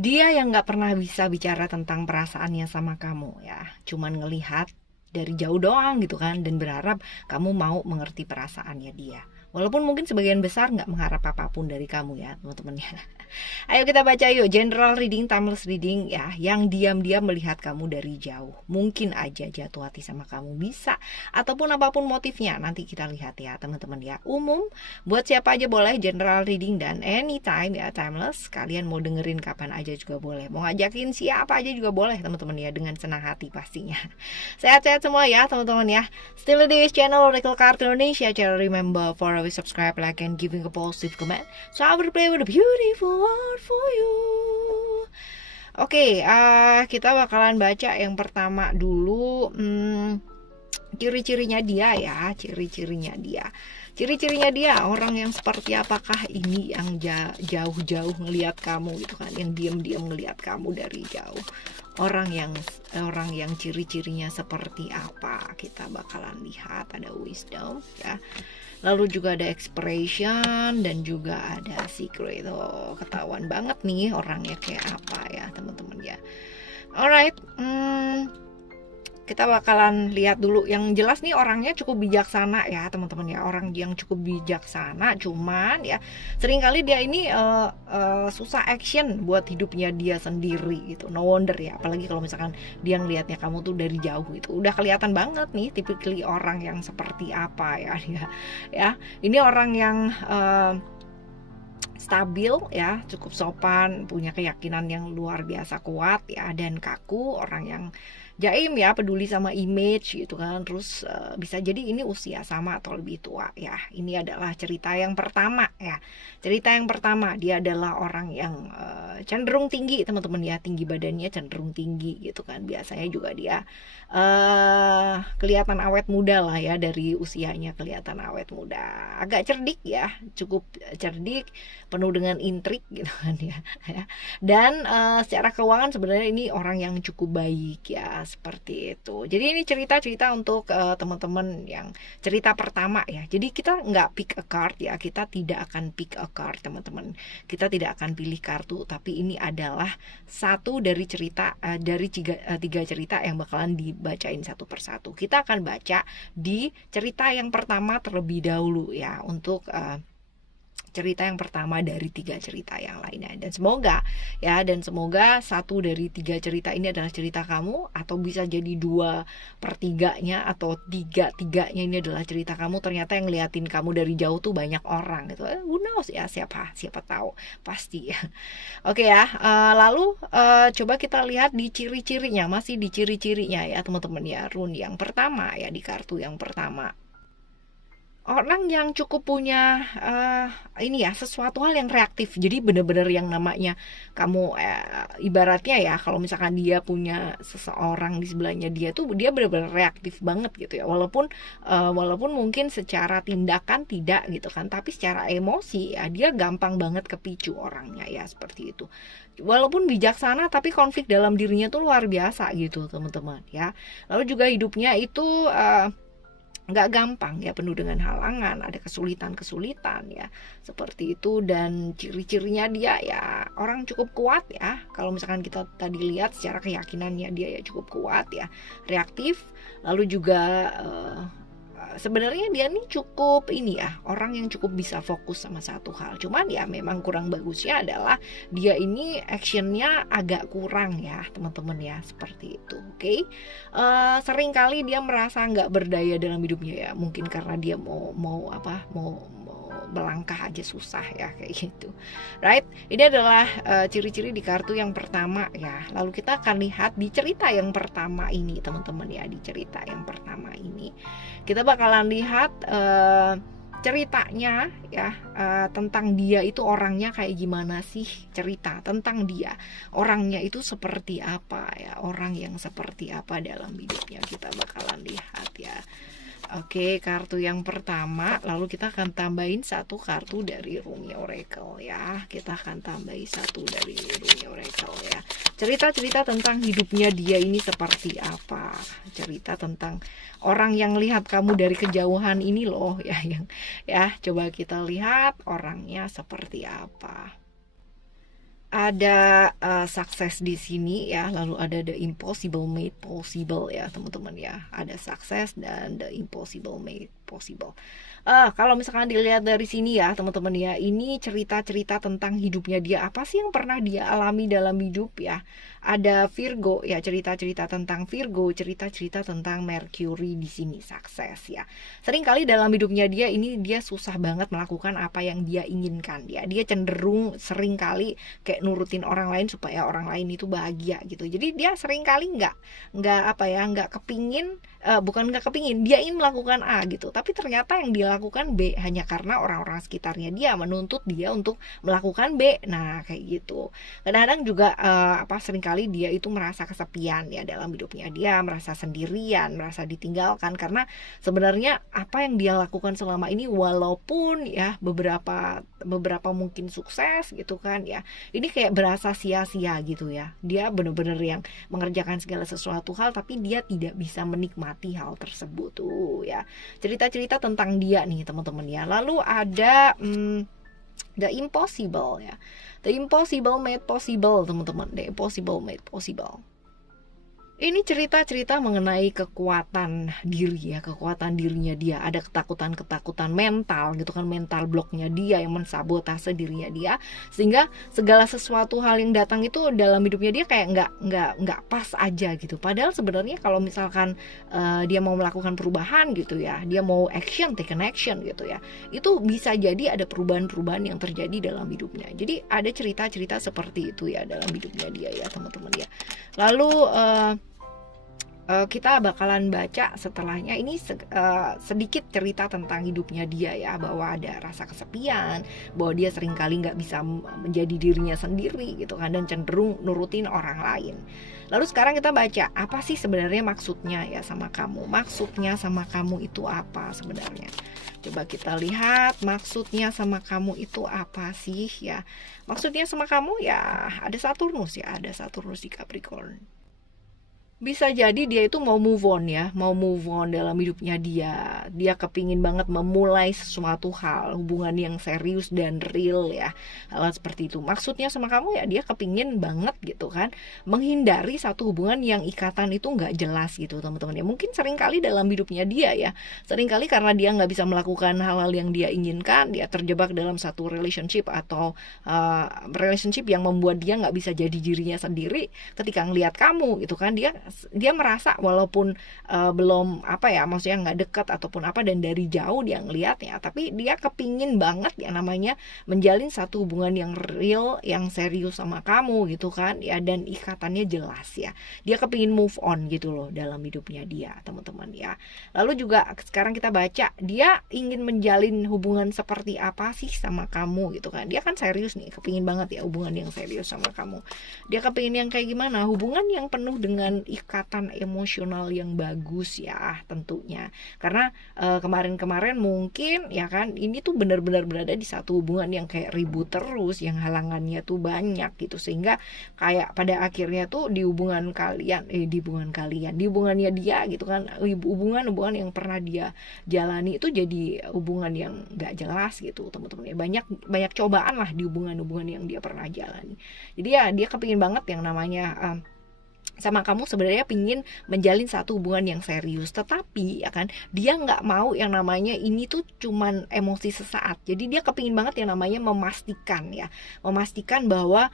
Dia yang nggak pernah bisa bicara tentang perasaannya sama kamu ya, cuman ngelihat dari jauh doang gitu kan, dan berharap kamu mau mengerti perasaannya dia. Walaupun mungkin sebagian besar nggak mengharap apapun dari kamu ya teman-teman ya. Ayo kita baca yuk, general reading, timeless reading ya, yang diam-diam melihat kamu dari jauh. Mungkin aja jatuh hati sama kamu, bisa. Ataupun apapun motifnya, nanti kita lihat ya teman-teman ya. Umum, buat siapa aja boleh general reading dan anytime ya, timeless. Kalian mau dengerin kapan aja juga boleh. Mau ngajakin siapa aja juga boleh teman-teman ya, dengan senang hati pastinya. Sehat-sehat semua ya teman-teman ya. Still di channel Oracle Card Indonesia. Channel remember for always subscribe, like, and giving a positive comment. So I will play with a beautiful word for you. Oke, kita bakalan baca yang pertama dulu. Ciri-cirinya dia ya, ciri-cirinya dia. Ciri-cirinya dia, orang yang seperti apakah ini, yang jauh-jauh ngelihat kamu gitu kan, yang diam-diam ngelihat kamu dari jauh. Orang yang ciri-cirinya seperti apa, kita bakalan lihat. Ada wisdom ya. Lalu juga ada expression dan juga ada secret. Oh, ketahuan banget nih orangnya kayak apa ya teman-teman ya. Alright, kita bakalan lihat dulu. Yang jelas nih orangnya cukup bijaksana ya teman-teman ya, orang yang cukup bijaksana. Cuman ya seringkali dia ini susah action buat hidupnya dia sendiri gitu. No wonder ya, apalagi kalau misalkan dia ngelihatnya kamu tuh dari jauh gitu, udah kelihatan banget nih typically orang yang seperti apa ya dia ya. Ini orang yang stabil ya, cukup sopan, punya keyakinan yang luar biasa kuat ya, dan kaku, orang yang jaim ya, peduli sama image gitu kan. Terus bisa jadi ini usia sama atau lebih tua ya. Ini adalah cerita yang pertama ya. Cerita yang pertama, dia adalah orang yang cenderung tinggi teman-teman ya, tinggi badannya, cenderung tinggi gitu kan. Biasanya juga dia kelihatan awet muda lah ya, dari usianya kelihatan awet muda. Agak cerdik ya, cukup cerdik, penuh dengan intrik gitu kan ya. Dan secara keuangan sebenarnya ini orang yang cukup baik ya, seperti itu. Jadi ini cerita-cerita untuk teman-teman yang cerita pertama ya. Jadi kita nggak pick a card ya, kita tidak akan pick a card teman-teman. Kita tidak akan pilih kartu, tapi ini adalah satu dari cerita dari tiga cerita yang bakalan dibacain satu persatu. Kita akan baca di cerita yang pertama terlebih dahulu ya, untuk cerita yang pertama dari tiga cerita yang lainnya. Dan semoga satu dari tiga cerita ini adalah cerita kamu, atau bisa jadi 2/3-nya atau 3/3-nya ini adalah cerita kamu. Ternyata yang ngeliatin kamu dari jauh tuh banyak orang gitu. Who knows ya, siapa tahu pasti ya. Oke ya, lalu coba kita lihat di ciri-cirinya, masih di ciri-cirinya ya teman-teman ya. Rune yang pertama ya, di kartu yang pertama, orang yang cukup punya ini ya, sesuatu hal yang reaktif. Jadi bener-bener yang namanya kamu ibaratnya ya, kalau misalkan dia punya seseorang di sebelahnya dia tuh, dia bener-bener reaktif banget gitu ya. Walaupun mungkin secara tindakan tidak gitu kan, tapi secara emosi ya dia gampang banget kepicu orangnya ya, seperti itu. Walaupun bijaksana, tapi konflik dalam dirinya tuh luar biasa gitu teman-teman ya. Lalu juga hidupnya itu nggak gampang ya, penuh dengan halangan, ada kesulitan ya, seperti itu. Dan ciri-cirinya dia ya, orang cukup kuat ya. Kalau misalkan kita tadi lihat secara keyakinannya, dia ya cukup kuat ya, reaktif. Lalu juga sebenarnya dia nih cukup ini ya, orang yang cukup bisa fokus sama satu hal. Cuman ya memang kurang bagusnya adalah dia ini actionnya agak kurang ya teman-teman ya, seperti itu. Oke, sering kali dia merasa nggak berdaya dalam hidupnya ya, mungkin karena dia mau melangkah aja susah ya, kayak gitu. Right, ini adalah ciri-ciri di kartu yang pertama ya. Lalu kita akan lihat di cerita yang pertama ini teman-teman ya. Di cerita yang pertama ini kita bakalan lihat ceritanya ya, tentang dia itu orangnya kayak gimana sih. Cerita tentang dia, orangnya itu seperti apa ya, orang yang seperti apa dalam hidupnya, kita bakalan lihat ya. Oke, kartu yang pertama, lalu kita akan tambahin satu kartu dari Rune Oracle ya. Kita akan tambahin satu dari Rune Oracle ya. Cerita-cerita tentang hidupnya dia ini seperti apa. Cerita tentang orang yang lihat kamu dari kejauhan ini loh ya, yang ya, coba kita lihat orangnya seperti apa. ada sukses di sini ya, lalu ada the impossible made possible ya teman-teman ya, ada sukses dan the impossible made possible. Kalau misalkan dilihat dari sini ya teman-teman ya, ini cerita-cerita tentang hidupnya dia, apa sih yang pernah dia alami dalam hidup ya. Ada Virgo ya, cerita-cerita tentang Virgo, cerita-cerita tentang Mercury di sini, sukses ya. Seringkali dalam hidupnya dia ini dia susah banget melakukan apa yang dia inginkan ya. Dia cenderung seringkali kayak nurutin orang lain supaya orang lain itu bahagia gitu. Jadi dia seringkali nggak kepingin, bukan nggak kepingin, dia ingin melakukan A gitu, tapi ternyata yang dilakukan B hanya karena orang-orang sekitarnya dia menuntut dia untuk melakukan B. Nah kayak gitu. Kadang-kadang juga seringkali dia itu merasa kesepian ya dalam hidupnya, dia merasa sendirian, merasa ditinggalkan, karena sebenarnya apa yang dia lakukan selama ini, walaupun ya beberapa mungkin sukses gitu kan ya, ini kayak berasa sia-sia gitu ya. Dia bener-bener yang mengerjakan segala sesuatu hal tapi dia tidak bisa menikmati hal tersebut tuh ya. Cerita-cerita tentang dia nih teman-teman ya. Lalu ada the impossible ya. The impossible made possible teman-teman. The impossible made possible. Ini cerita-cerita mengenai kekuatan diri ya, kekuatan dirinya dia. Ada ketakutan-ketakutan mental gitu kan, mental blocknya dia yang mensabotase dirinya dia, sehingga segala sesuatu hal yang datang itu dalam hidupnya dia kayak nggak pas aja gitu. Padahal sebenarnya kalau misalkan dia mau melakukan perubahan gitu ya, dia mau take an action gitu ya, itu bisa jadi ada perubahan-perubahan yang terjadi dalam hidupnya. Jadi ada cerita-cerita seperti itu ya dalam hidupnya dia ya teman-teman ya. Lalu kita bakalan baca setelahnya ini sedikit cerita tentang hidupnya dia ya, bahwa ada rasa kesepian, bahwa dia seringkali nggak bisa menjadi dirinya sendiri gitu kan, dan cenderung nurutin orang lain. Lalu sekarang kita baca apa sih sebenarnya maksudnya ya sama kamu, maksudnya sama kamu itu apa sebenarnya. Coba kita lihat maksudnya sama kamu itu apa sih ya. Maksudnya sama kamu ya ada Saturnus ya, ada Saturnus di Capricorn. Bisa jadi dia itu mau move on ya, mau move on dalam hidupnya dia kepingin banget memulai sesuatu hal, hubungan yang serius dan real ya, hal seperti itu. Maksudnya sama kamu ya, dia kepingin banget gitu kan menghindari satu hubungan yang ikatan itu nggak jelas gitu teman-teman ya. Mungkin seringkali dalam hidupnya dia ya, seringkali karena dia nggak bisa melakukan hal-hal yang dia inginkan, dia terjebak dalam satu relationship atau relationship yang membuat dia nggak bisa jadi dirinya sendiri. Ketika ngelihat kamu gitu kan, dia merasa walaupun belum maksudnya nggak dekat ataupun apa, dan dari jauh dia ngelihatnya, tapi dia kepingin banget ya namanya menjalin satu hubungan yang real, yang serius sama kamu gitu kan ya, dan ikatannya jelas ya. Dia kepingin move on gitu loh dalam hidupnya dia teman-teman ya. Lalu juga sekarang kita baca dia ingin menjalin hubungan seperti apa sih sama kamu gitu kan. Dia kan serius nih, kepingin banget ya hubungan yang serius sama kamu. Dia kepingin yang kayak gimana, hubungan yang penuh dengan ikatan emosional yang bagus ya tentunya, karena kemarin-kemarin mungkin ya kan ini tuh benar-benar berada di satu hubungan yang kayak ribut terus, yang halangannya tuh banyak gitu, sehingga kayak pada akhirnya tuh di hubungannya dia gitu kan, hubungan yang pernah dia jalani itu jadi hubungan yang nggak jelas gitu teman-teman ya. Banyak cobaan lah di hubungan yang dia pernah jalani. Jadi ya dia kepingin banget yang namanya sama kamu, sebenarnya pingin menjalin satu hubungan yang serius, tetapi ya kan dia nggak mau yang namanya ini tuh cuman emosi sesaat. Jadi dia kepingin banget yang namanya memastikan bahwa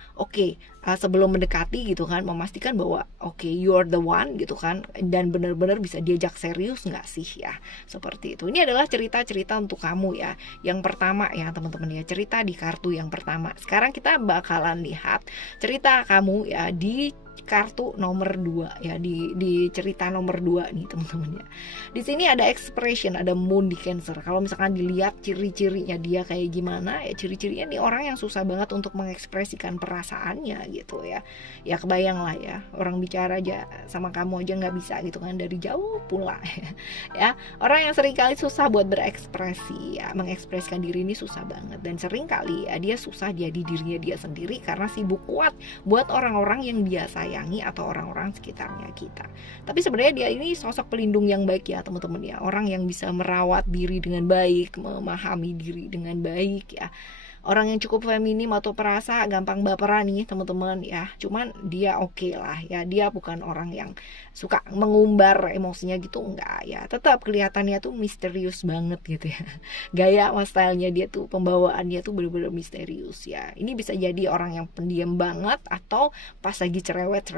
sebelum mendekati gitu kan, memastikan bahwa you're the one gitu kan, dan benar-benar bisa diajak serius nggak sih ya, seperti itu. Ini adalah cerita-cerita untuk kamu ya, yang pertama ya teman-teman ya, cerita di kartu yang pertama. Sekarang kita bakalan lihat cerita kamu ya di kartu nomor 2 ya, di cerita nomor 2 nih teman-teman ya. Di sini ada expression, ada moon di Cancer. Kalau misalkan dilihat ciri-cirinya dia kayak gimana ya, ciri-cirinya nih orang yang susah banget untuk mengekspresikan perasaannya gitu ya. Ya kebayang lah ya, orang bicara aja sama kamu aja nggak bisa gitu kan, dari jauh pula ya. Orang yang seringkali susah buat berekspresi ya, mengekspresikan diri ini susah banget, dan seringkali ya dia susah jadi dirinya dia sendiri karena sibuk kuat buat orang-orang yang dia sayangi atau orang-orang sekitarnya kita. Tapi sebenarnya dia ini sosok pelindung yang baik ya teman-teman ya, orang yang bisa merawat diri dengan baik, memahami diri dengan baik ya. orang yang cukup feminim atau perasa, gampang baperan nih teman-teman ya. Cuman dia oke lah ya, dia bukan orang yang suka mengumbar emosinya gitu, enggak ya. Tetap kelihatannya tuh misterius banget gitu ya. Gaya sama stylenya dia tuh, pembawaannya tuh bener-bener misterius ya. Ini bisa jadi orang yang pendiam banget atau pas lagi cerewet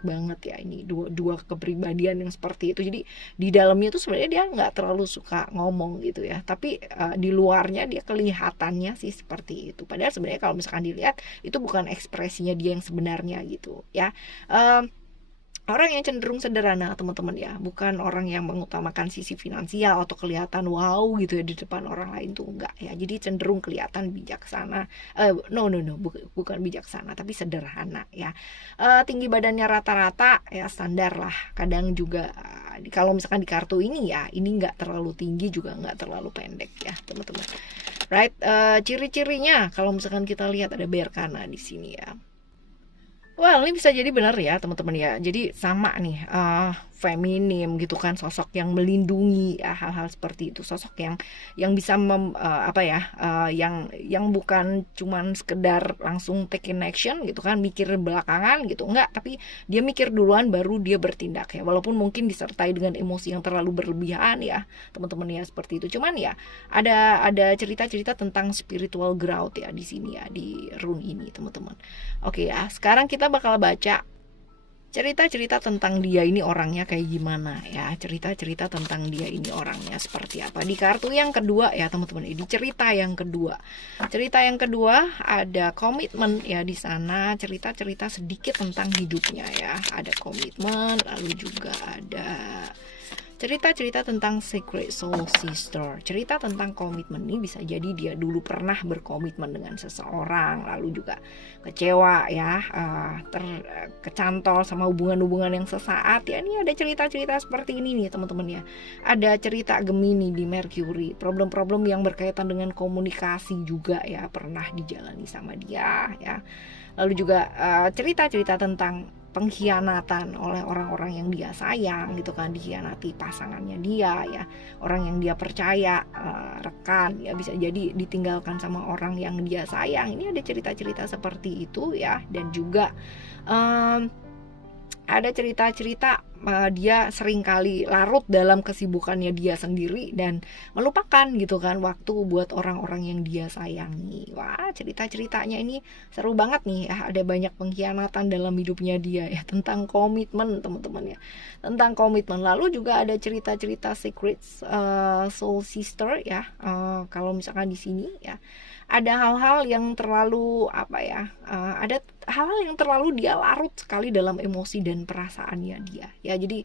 banget ya. Ini dua kepribadian yang seperti itu. Jadi di dalamnya tuh sebenarnya dia nggak terlalu suka ngomong gitu ya, tapi di luarnya dia kelihatannya sih seperti itu. Padahal sebenarnya kalau misalkan dilihat itu bukan ekspresinya dia yang sebenarnya gitu ya. Orang yang cenderung sederhana teman-teman ya, bukan orang yang mengutamakan sisi finansial atau kelihatan wow gitu ya di depan orang lain tuh enggak ya. Jadi cenderung kelihatan bijaksana, bukan bijaksana tapi sederhana ya. Tinggi badannya rata-rata ya, standar lah. Kadang juga kalau misalkan di kartu ini ya, ini nggak terlalu tinggi juga nggak terlalu pendek ya teman-teman. Right, ciri-cirinya kalau misalkan kita lihat ada berkana di sini ya. Well, ini bisa jadi benar ya teman-teman ya. Jadi sama nih, feminim gitu kan, sosok yang melindungi ya, hal-hal seperti itu. Sosok yang bisa yang bukan cuman sekedar langsung take in action gitu kan, mikir belakangan gitu, enggak, tapi dia mikir duluan baru dia bertindak ya. Walaupun mungkin disertai dengan emosi yang terlalu berlebihan ya teman-teman ya, seperti itu. Cuman ya ada cerita-cerita tentang spiritual growth ya di sini ya, di rune ini teman-teman. Oke ya, sekarang kita bakal baca cerita-cerita tentang dia ini orangnya kayak gimana ya. Cerita-cerita tentang dia ini orangnya seperti apa. Di kartu yang kedua ya teman-teman, ini cerita yang kedua. Cerita yang kedua ada komitmen ya di sana, cerita-cerita sedikit tentang hidupnya ya. Ada komitmen, lalu juga ada cerita-cerita tentang Secret Soul Sister. Cerita tentang komitmen ini bisa jadi dia dulu pernah berkomitmen dengan seseorang, lalu juga kecewa ya, kecantol sama hubungan-hubungan yang sesaat ya. Ini ada cerita-cerita seperti ini nih teman-teman ya. Ada cerita Gemini di Mercury, problem-problem yang berkaitan dengan komunikasi juga ya, pernah dijalani sama dia ya. Lalu juga cerita-cerita tentang pengkhianatan oleh orang-orang yang dia sayang gitu kan, dikhianati pasangannya dia ya, orang yang dia percaya, rekan ya, bisa jadi ditinggalkan sama orang yang dia sayang. Ini ada cerita-cerita seperti itu ya. Dan juga ada cerita-cerita dia seringkali larut dalam kesibukannya dia sendiri dan melupakan gitu kan waktu buat orang-orang yang dia sayangi. Wah, cerita-ceritanya ini seru banget nih ya. Ada banyak pengkhianatan dalam hidupnya dia ya, tentang komitmen teman-teman ya, tentang komitmen. Lalu juga ada cerita-cerita Secret Soul Sister ya. Kalau misalkan di sini ya, ada hal-hal yang terlalu ada hal-hal yang terlalu dia larut sekali dalam emosi dan perasaannya dia ya. Jadi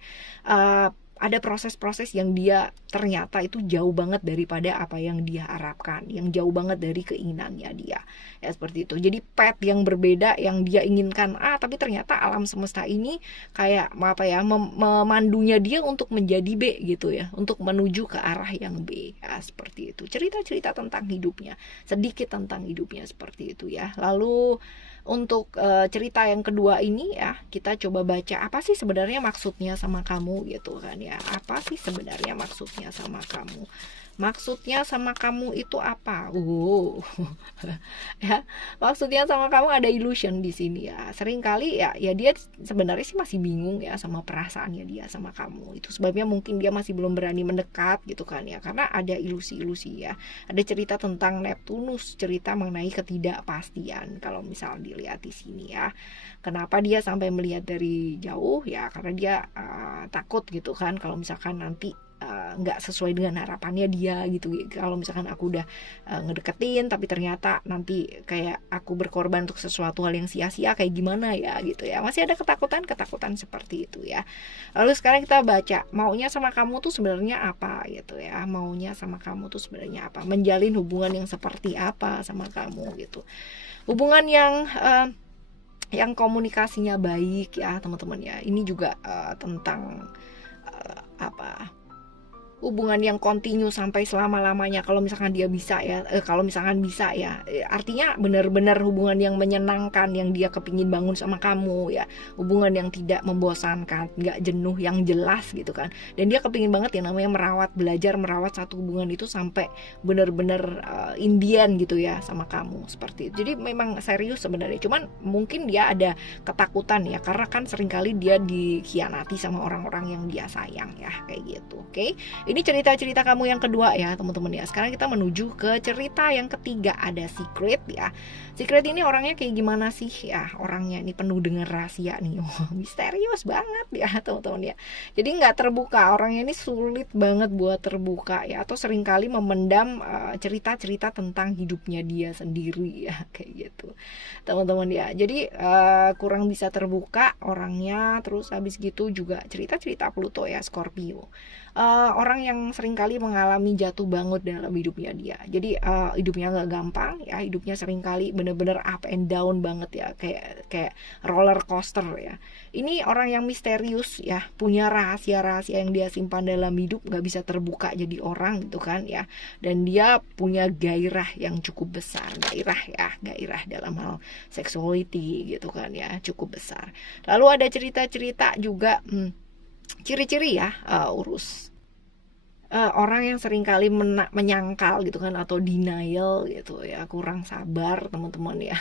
ada proses-proses yang dia ternyata itu jauh banget daripada apa yang dia harapkan, yang jauh banget dari keinginannya dia ya, seperti itu. Jadi path yang berbeda yang dia inginkan tapi ternyata alam semesta ini kayak memandunya dia untuk menjadi B gitu ya, untuk menuju ke arah yang B ya, seperti itu. Cerita-cerita tentang hidupnya, sedikit tentang hidupnya seperti itu ya. Lalu untuk cerita yang kedua ini ya, kita coba baca apa sih sebenarnya maksudnya sama kamu gitu kan ya. Apa sih sebenarnya maksudnya sama kamu? Maksudnya sama kamu itu apa? Ya, maksudnya sama kamu ada illusion di sini ya. Seringkali ya dia sebenarnya sih masih bingung ya sama perasaannya dia sama kamu. Itu sebabnya mungkin dia masih belum berani mendekat gitu kan ya, karena ada ilusi-ilusi ya. Ada cerita tentang Neptunus, cerita mengenai ketidakpastian kalau misal dilihat di sini ya. Kenapa dia sampai melihat dari jauh ya, karena dia takut gitu kan kalau misalkan nanti nggak sesuai dengan harapannya dia gitu. Kalau misalkan aku udah ngedeketin tapi ternyata nanti kayak aku berkorban untuk sesuatu hal yang sia-sia, kayak gimana ya gitu ya. Masih ada ketakutan seperti itu ya. Lalu sekarang kita baca maunya sama kamu tuh sebenarnya apa gitu ya. Maunya sama kamu tuh sebenarnya apa, menjalin hubungan yang seperti apa sama kamu gitu. Hubungan yang komunikasinya baik ya teman-teman ya. Ini juga tentang hubungan yang kontinu sampai selama-lamanya. Kalau misalkan dia bisa ya, kalau misalkan bisa ya, artinya benar-benar hubungan yang menyenangkan, yang dia kepingin bangun sama kamu ya, hubungan yang tidak membosankan, nggak jenuh, yang jelas gitu kan. Dan dia kepingin banget yang namanya belajar merawat satu hubungan itu sampai benar-benar Indian gitu ya sama kamu, seperti itu. Jadi memang serius sebenarnya, cuman mungkin dia ada ketakutan ya, karena kan seringkali dia dikhianati sama orang-orang yang dia sayang ya, kayak gitu. Oke, ini cerita-cerita kamu yang kedua ya teman-teman ya. Sekarang kita menuju ke cerita yang ketiga, ada Secret ya. Secret ini orangnya kayak gimana sih ya? Orangnya ini penuh dengan rahasia nih. Misterius banget ya teman-teman ya. Jadi nggak terbuka, orangnya ini sulit banget buat terbuka ya, atau seringkali memendam cerita-cerita tentang hidupnya dia sendiri ya, kayak gitu teman-teman ya. Jadi kurang bisa terbuka orangnya. Terus habis gitu juga cerita-cerita Pluto ya, Scorpio. Orang yang seringkali mengalami jatuh bangun dalam hidupnya dia. Jadi hidupnya nggak gampang ya, hidupnya seringkali bener-bener up and down banget ya, kayak roller coaster ya. Ini orang yang misterius ya, punya rahasia-rahasia yang dia simpan dalam hidup, nggak bisa terbuka jadi orang gitu kan ya. Dan dia punya gairah yang cukup besar, gairah dalam hal sexuality gitu kan ya, cukup besar. Lalu ada cerita-cerita juga ciri-ciri ya, orang yang seringkali menyangkal gitu kan, atau denial gitu ya, kurang sabar teman-teman ya,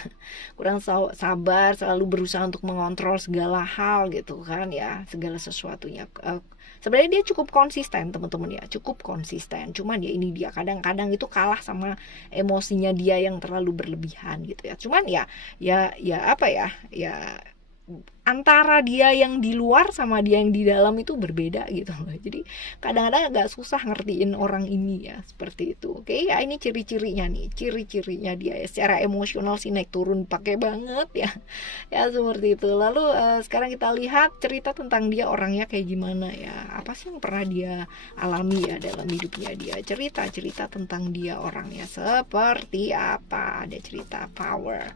kurang sabar, selalu berusaha untuk mengontrol segala hal gitu kan ya, segala sesuatunya. Sebenarnya dia cukup konsisten teman-teman ya, cukup konsisten, cuman ya ini dia kadang-kadang itu kalah sama emosinya dia yang terlalu berlebihan gitu ya. Cuman ya apa ya antara dia yang di luar sama dia yang di dalam itu berbeda gitu loh. Jadi kadang-kadang agak susah ngertiin orang ini ya, seperti itu. Oke ya, ini ciri-cirinya dia ya. Secara emosional sih naik turun pakai banget ya, ya seperti itu. Lalu sekarang kita lihat cerita tentang dia, orangnya kayak gimana ya, apa sih yang pernah dia alami ya dalam hidupnya dia. Cerita tentang dia, orangnya seperti apa. Ada cerita power.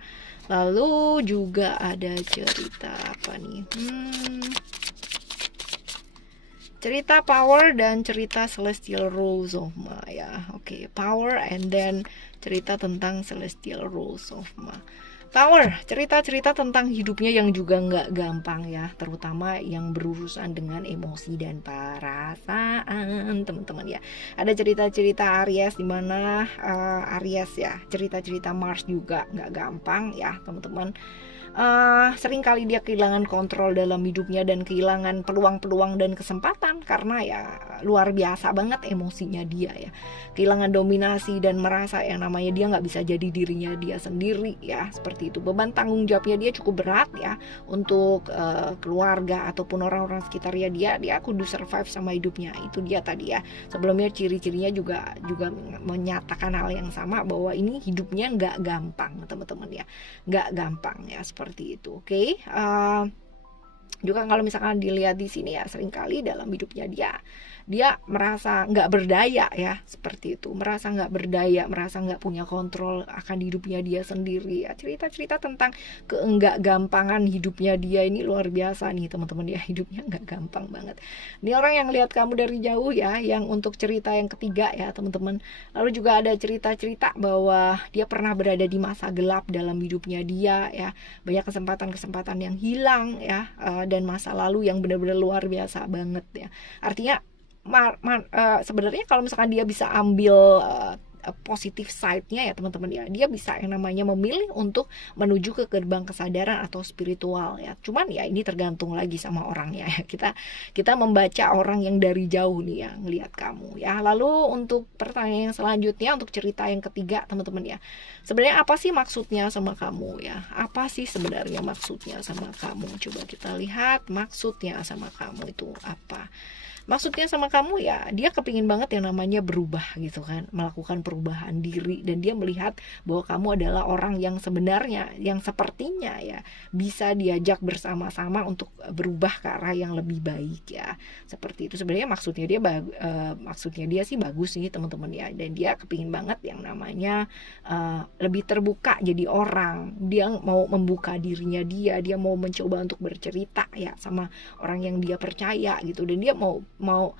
Lalu juga ada cerita apa nih? Cerita power dan cerita celestial rules of Ma ya. Oke, power and then cerita tentang celestial rules of Ma. Power, cerita-cerita tentang hidupnya yang juga nggak gampang ya, terutama yang berurusan dengan emosi dan perasaan teman-teman ya. Ada cerita-cerita Aries di mana Aries ya, cerita-cerita Mars juga nggak gampang ya teman-teman. Seringkali dia kehilangan kontrol dalam hidupnya dan kehilangan peluang-peluang dan kesempatan karena ya luar biasa banget emosinya dia ya, kehilangan dominasi dan merasa yang namanya dia nggak bisa jadi dirinya dia sendiri ya, seperti itu. Beban tanggung jawabnya dia cukup berat ya untuk keluarga ataupun orang-orang sekitarnya. Dia kudu survive sama hidupnya, itu dia tadi ya. Sebelumnya ciri-cirinya juga menyatakan hal yang sama, bahwa ini hidupnya nggak gampang teman-teman ya, nggak gampang ya, seperti itu. Oke. Juga kalau misalkan dilihat di sini ya, seringkali dalam hidupnya dia merasa nggak berdaya ya, seperti itu, merasa nggak berdaya, merasa nggak punya kontrol akan hidupnya dia sendiri ya. Cerita-cerita tentang keenggak gampangan hidupnya dia ini luar biasa nih teman-teman ya, hidupnya nggak gampang banget. Ini orang yang lihat kamu dari jauh ya, yang untuk cerita yang ketiga ya teman-teman. Lalu juga ada cerita-cerita bahwa dia pernah berada di masa gelap dalam hidupnya dia ya, banyak kesempatan-kesempatan yang hilang ya, dan masa lalu yang benar-benar luar biasa banget ya. Artinya sebenarnya kalau misalkan dia bisa ambil positif side-nya ya teman-teman ya, dia bisa yang namanya memilih untuk menuju ke gerbang kesadaran atau spiritual ya. Cuman ya ini tergantung lagi sama orangnya ya. Kita membaca orang yang dari jauh nih ya, ngelihat kamu ya. Lalu untuk pertanyaan yang selanjutnya, untuk cerita yang ketiga teman-teman ya, sebenarnya apa sih maksudnya sama kamu ya? Apa sih sebenarnya maksudnya sama kamu? Coba kita lihat maksudnya sama kamu itu apa. Maksudnya sama kamu ya, dia kepingin banget yang namanya berubah gitu kan, melakukan perubahan diri, dan dia melihat bahwa kamu adalah orang yang sebenarnya, yang sepertinya ya bisa diajak bersama-sama untuk berubah ke arah yang lebih baik ya, seperti itu. Sebenarnya maksudnya dia sih bagus sih teman-teman ya, dan dia kepingin banget yang namanya lebih terbuka jadi orang. Dia mau membuka dirinya dia mau mencoba untuk bercerita ya sama orang yang dia percaya gitu, dan dia mau mau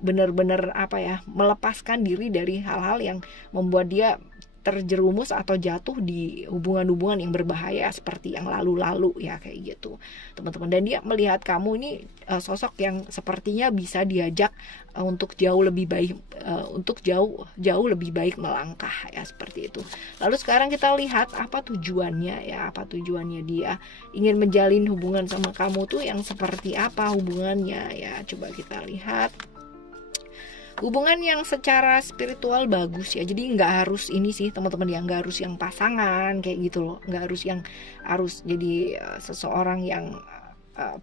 benar-benar apa ya, melepaskan diri dari hal-hal yang membuat dia terjerumus atau jatuh di hubungan-hubungan yang berbahaya seperti yang lalu-lalu ya, kayak gitu teman-teman. Dan dia melihat kamu ini sosok yang sepertinya bisa diajak untuk jauh lebih baik, untuk jauh lebih baik melangkah ya, seperti itu. Lalu sekarang kita lihat apa tujuannya ya, apa tujuannya dia ingin menjalin hubungan sama kamu tuh yang seperti apa hubungannya ya. Coba kita lihat. Hubungan yang secara spiritual bagus ya, jadi nggak harus ini sih teman-teman ya, nggak harus yang pasangan kayak gitu loh, nggak harus yang harus jadi seseorang yang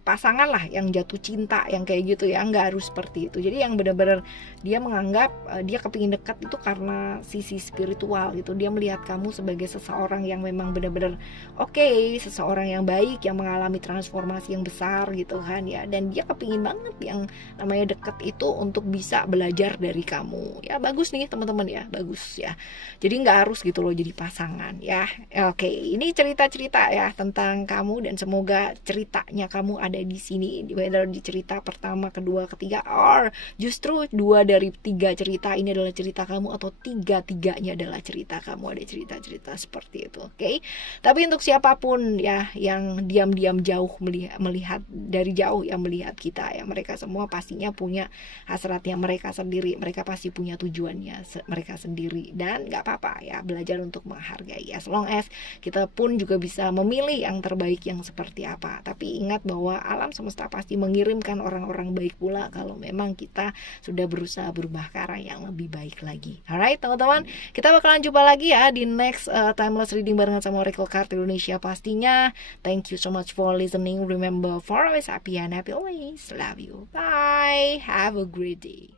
pasangan lah, yang jatuh cinta yang kayak gitu ya, nggak harus seperti itu. Jadi yang benar-benar dia menganggap dia kepingin dekat itu karena sisi spiritual gitu. Dia melihat kamu sebagai seseorang yang memang benar-benar oke, seseorang yang baik, yang mengalami transformasi yang besar gitu kan ya. Dan dia kepingin banget yang namanya deket itu untuk bisa belajar dari kamu ya. Bagus nih teman-teman ya, bagus ya. Jadi nggak harus gitu loh jadi pasangan ya. Oke, ini cerita-cerita ya tentang kamu, dan semoga ceritanya kamu ada di sini, whether di cerita pertama, kedua, ketiga, or justru 2 dari 3 cerita ini adalah cerita kamu, atau 3-tiganya adalah cerita kamu, ada cerita-cerita seperti itu. Oke. Tapi untuk siapapun ya yang diam-diam jauh melihat dari jauh yang melihat kita ya, mereka semua pastinya punya hasratnya mereka sendiri, mereka pasti punya tujuannya mereka sendiri, dan nggak apa-apa ya, belajar untuk menghargai as long as kita pun juga bisa memilih yang terbaik yang seperti apa. Tapi ingat bahwa alam semesta pasti mengirimkan orang-orang baik pula kalau memang kita sudah berusaha berubah ke arah yang lebih baik lagi. Alright teman-teman, kita bakalan jumpa lagi ya di next timeless reading barengan sama Oracle Card Indonesia pastinya. Thank you so much for listening. Remember, for always happy and happy always. Love you. Bye. Have a great day.